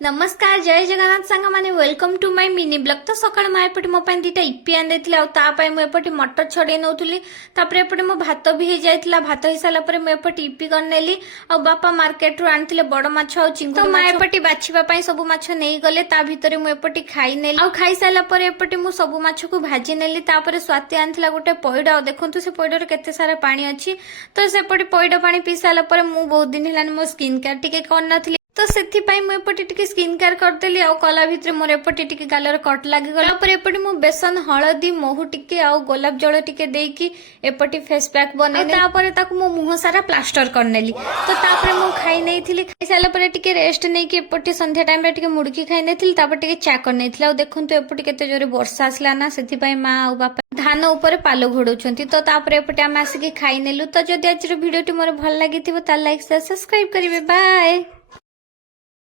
नमस्कार जय जगन्नाथ सांग माने welcome to my mini blog. तो सकाळ मैं एपटे मो पाई दीटा इपी आन देथिले आ ता पाई मु एपटे मटर छडे नउथुली तापरे एपटे मो भात भी हे जायतिला। भात हे साला परे मु एपटे इपी करनेली आ बापा मार्केट रु आनथिले बड़ माछ आ चिंगुडी। तो मैं एपटे बाछिबा पाई सब माछ नेई गले ता भितरे मु एपटे खाई नेली आ खाई साला परे एपटे मु सब माछ को भाजी नेली। तापरे स्वाति आनथिला गोटे पइडा आ देखंतु से पइडारे केते सारा पानी अछि। तो सेपटे पइडा पानी पी साला परे मु बहुत दिन हेलानी मो स्किन केयर टिके करनथिली तो सेथिपाई मु एपटे टिके स्किन केयर करदेली आ कला भितर मोर एपटे टिके गालर कट लागि गला। पर एपटे मु बेसन हळदी महू टिके आ गोलाप जळ टिके देकी एपटे फेस पैक बनेली तापरे ताकू मो मुह सारा प्लास्टर करनेली। तो तापरे मु खाई नैथिली खाई साला परे टिके रेस्ट नेकी एपटे संध्या टाइम रे टिके मुडकी खाई नैथिली तापर टिके चा कर नैथिला आ देखंतु एपटे केते जोरे वर्षा आसला ना सेथिपाई मा आ बापा धान ऊपर पालो घोड़ौछंती। तो तापर एपटे आमे आसिकी खाई नेलु। तो जदि आज वीडियोटी मोर भल लागिथिबो ता लाइक सब्सक्राइब करिवे। बाय।